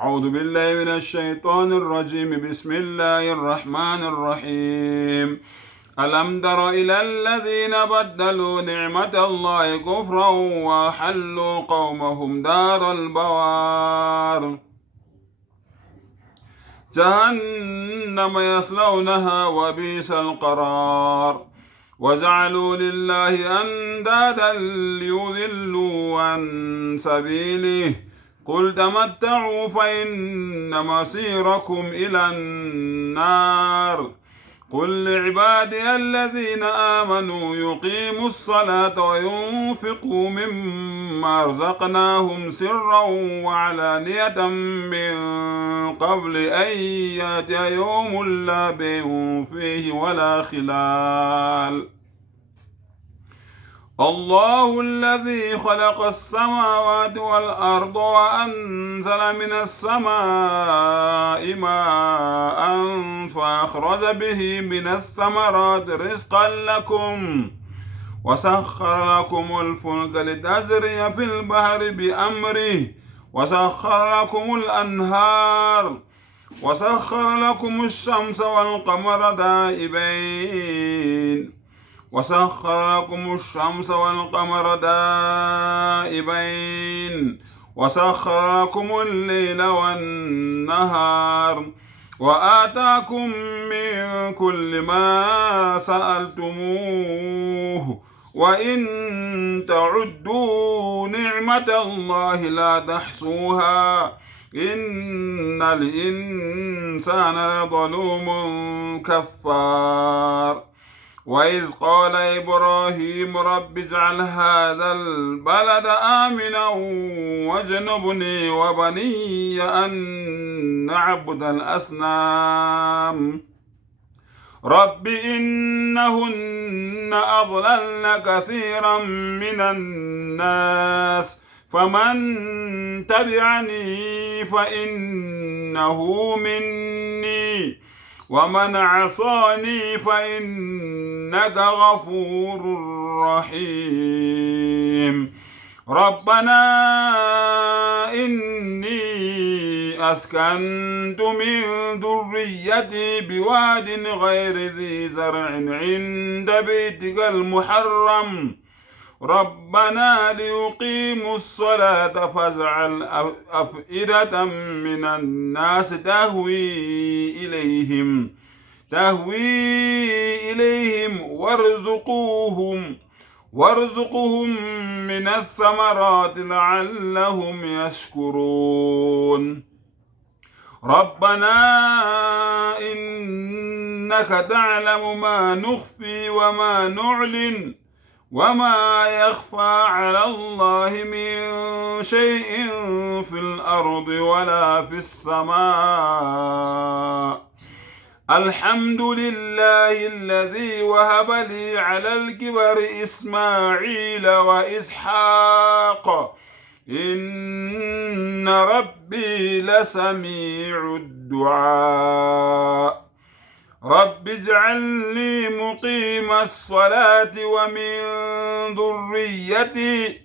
أعوذ بالله من الشيطان الرجيم. بسم الله الرحمن الرحيم. ألم تر إلى الذين بدلوا نعمة الله كفرا وحلوا قومهم دار البوار جهنم يصلونها وبئس القرار وجعلوا لله أندادا ليضلوا عن سبيله قل تمتعوا فإن مصيركم إلى النار قل لعبادي الذين آمنوا يقيموا الصلاة وينفقوا مما رزقناهم سرا وعلانية من قبل أن يأتي يوم لا بيع فيه ولا خلال. الله الذي خلق السماوات والأرض وأنزل من السماء ماء فأخرج به من الثمرات رزقا لكم وسخر لكم الفلك لتجري في البحر بأمره وسخر لكم الأنهار وسخر لكم الشمس والقمر دائبين وسخر لكم الشمس والقمر دائبين وسخر لكم الليل والنهار وآتاكم من كل ما سألتموه وإن تعدوا نعمة الله لا تحصوها إن الإنسان لظلوم كفار. وإذ قال إبراهيم رب اجعل هذا البلد آمنا واجنبني وبني أن نعبد الأصنام رب إنهن أضللن كثيرا من الناس فمن تبعني فإنه مني ومن عصاني فإنك غفور رحيم. ربنا إني أسكنت من ذريتي بواد غير ذي زرع عند بيتك المحرم ربنا ليقيموا الصلاة فاجعل أفئدة من الناس تهوي إليهم وارزقهم من الثمرات لعلهم يشكرون. ربنا إنك تعلم ما نخفي وما نعلن وما يخفى على الله من شيء في الأرض ولا في السماء. الحمد لله الذي وهب لي على الكبر إسماعيل وإسحاق إن ربي لسميع الدعاء. رب اجعلني مقيم الصلاة ومن ذريتي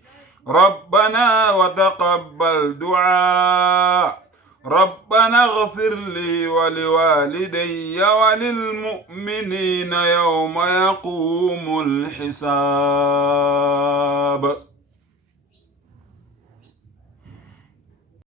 ربنا وتقبل دعاء. ربنا اغفر لي ولوالدي وللمؤمنين يوم يقوم الحساب.